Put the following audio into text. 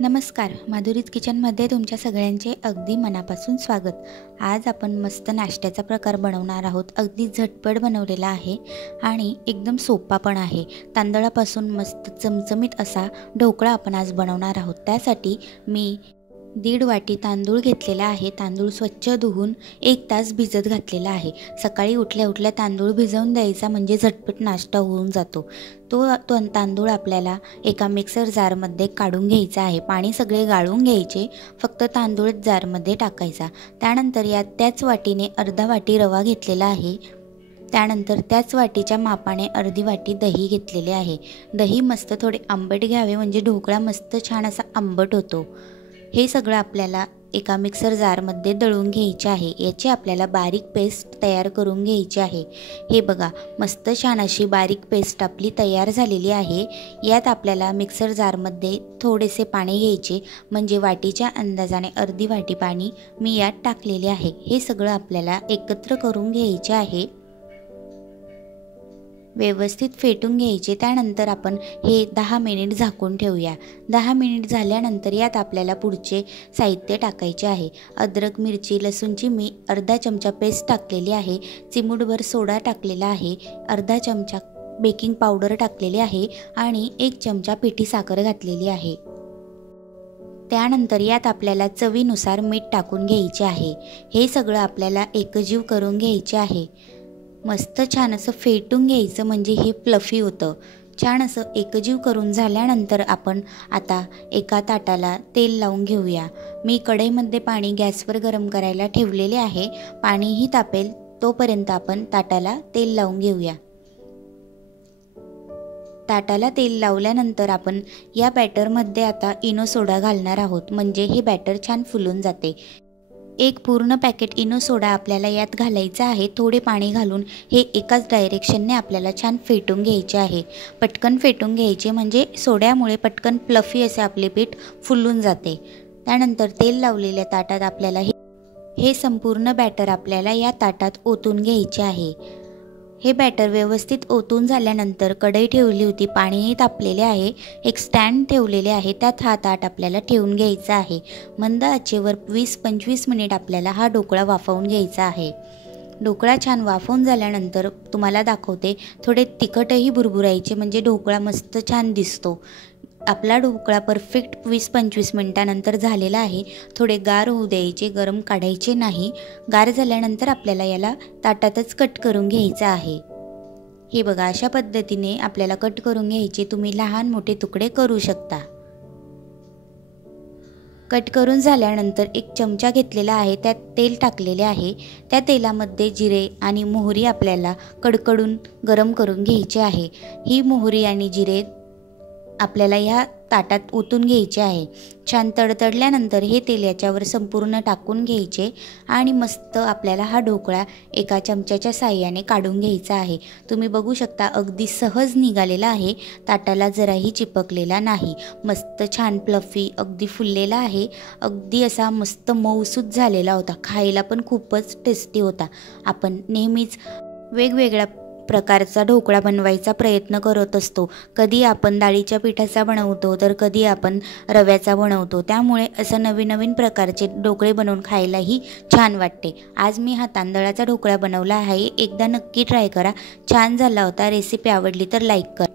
नमस्कार, माधुरीज किचनमध्ये तुमच्या सगळ्यांचे अगदी मनापासून स्वागत। आज आपण मस्त नाश्त्याचा प्रकार बनवणार आहोत। अगदी झटपट बनवलेला आहे आणि एकदम सोपा पण आहे। तांदळापासून मस्त चमचमीत असा ढोकळा आपण आज बनवणार आहोत। त्यासाठी मी 1.5 वाटी तांदूळ घेतलेला आहे। तांदूळ स्वच्छ धुवून 1 तास भिजत घातलेला आहे। सकाळी उठल्या उठल्या तांदूळ भिजवून द्यायचा म्हणजे झटपट नाश्ता होऊन जातो। तो तांदूळ आपल्याला एका मिक्सर जारमध्ये काढून घ्यायचा आहे। पाणी सगळे गाळून घ्यायचे, फक्त तांदूळ जारमध्ये टाकायचा। त्यानंतर यात त्याच वाटीने अर्धा वाटी रवा घेतलेला आहे। त्यानंतर त्याच वाटीच्या मापाने अर्धी वाटी दही घेतलेले आहे। दही मस्त थोडे आंबट घ्यावे म्हणजे ढोकळा मस्त छान असा आंबट होतो। हे सगळं आपल्याला एका मिक्सर जारमध्ये दळून घ्यायचे आहे। याची आपल्याला बारीक पेस्ट तयार करून घ्यायची आहे। हे बघा, मस्त छान अशी बारीक पेस्ट आपली तयार झालेली आहे। यात आपल्याला मिक्सर जारमध्ये थोडेसे पाणी घ्यायचे, म्हणजे वाटीच्या अंदाजाने अर्धी वाटी पाणी मी यात टाकलेले आहे। हे सगळं आपल्याला एकत्र करून घ्यायचे आहे, व्यवस्थित फेटून घ्यायचे। त्यानंतर आपण हे 10 मिनिट झाकून ठेवूया। 10 मिनिट झाल्यानंतर यात आपल्याला पुढचे साहित्य टाकायचे आहे। अद्रक, मिरची, लसूणची मी अर्धा चमचा पेस्ट टाकलेली आहे। चिमूटभर सोडा टाकलेला आहे। अर्धा चमचा बेकिंग पावडर टाकलेली आहे आणि 1 चमचा पिठी साखर घातलेली आहे। त्यानंतर यात आपल्याला चवीनुसार मीठ टाकून घ्यायचे आहे। हे सगळं आपल्याला एकजीव करून घ्यायचे आहे। मस्त छान असं फेटून घ्यायचं म्हणजे हे फ्लफी होतं। छान असं एकजीव करून झाल्यानंतर आपण आता एका ताटाला तेल लावून घेऊया। मी कढईमध्ये पाणी गॅसवर गरम करायला ठेवलेले आहे। पाणीही तापेल तोपर्यंत आपण ताटाला तेल लावून घेऊया। ताटाला तेल लावल्यानंतर आपण या बॅटरमध्ये आता इनो सोडा घालणार आहोत, म्हणजे हे बॅटर छान फुलून जाते। 1 पूर्ण पॅकेट इनो सोडा आपल्याला यात घालायचा आहे। थोडे पाणी घालून हे एकाच डायरेक्शनने आपल्याला छान फेटून घ्यायचे आहे। पटकन फेटून घ्यायचे म्हणजे सोड्यामुळे पटकन फ्लफी असे आपले पीठ फुलून जाते। त्यानंतर तेल लावलेल्या ताटात आपल्याला हे संपूर्ण बॅटर आपल्याला या ताटात ओतून घ्यायचे आहे। हे बॅटर व्यवस्थित ओतून झाल्यानंतर कढई ठेवली होती, पाणीही तापलेले आहे। एक स्टँड ठेवलेले आहे, त्यात हा ताट आपल्याला ठेवून घ्यायचा आहे। मंद आचेवर 20-25 मिनिट आपल्याला हा ढोकळा वाफवून घ्यायचा आहे। ढोकळा छान वाफवून झाल्यानंतर तुम्हाला दाखवते, थोडे तिखटही भुरभुरायचे म्हणजे ढोकळा मस्त छान दिसतो। आपला ढोकळा परफेक्ट 20-25 मिनिटानंतर झालेला आहे। थोडे गार होऊ द्यायचे, गरम काढायचे नाही। गार झाल्यानंतर आपल्याला याला ताटातच कट करून घ्यायचं आहे। हे बघा, अशा पद्धतीने आपल्याला कट करून घ्यायचे। तुम्ही लहान मोठे तुकडे करू शकता। कट करून झाल्यानंतर 1 चमचा घेतलेला आहे, त्यात तेल टाकलेले आहे। त्या तेलामध्ये जिरे आणि मोहरी आपल्याला कडकडून गरम करून घ्यायचे आहे। ही मोहरी आणि जिरे आपल्याला या ताटात ओतून घ्यायचे आहे। छान तडतडल्यानंतर हे तेल याच्यावर संपूर्ण टाकून घ्यायचे आणि मस्त आपल्याला हा ढोकळा एका चमच्याच्या साहाय्याने काढून घ्यायचा आहे। तुम्ही बघू शकता, अगदी सहज निघालेला आहे, ताटाला जराही चिपकलेला नाही। मस्त छान फ्लफी अगदी फुललेला आहे। अगदी असा मस्त मऊसूत झालेला होता, खायला पण खूपच टेस्टी होता। आपण नेहमीच वेगवेगळ्या प्रकारचा ढोकळा बनवायचा प्रयत्न करत असतो। कधी आपण डाळीच्या पिठाचा बनवतो, तर कधी आपण रव्याचा बनवतो। त्यामुळे असं नवीन नवीन प्रकारचे ढोकळे बनवून खायलाही छान वाटते। आज मी हा तांदळाचा ढोकळा बनवला आहे, एकदा नक्की ट्राय करा। छान झाला होता। रेसिपी आवडली तर लाईक करा।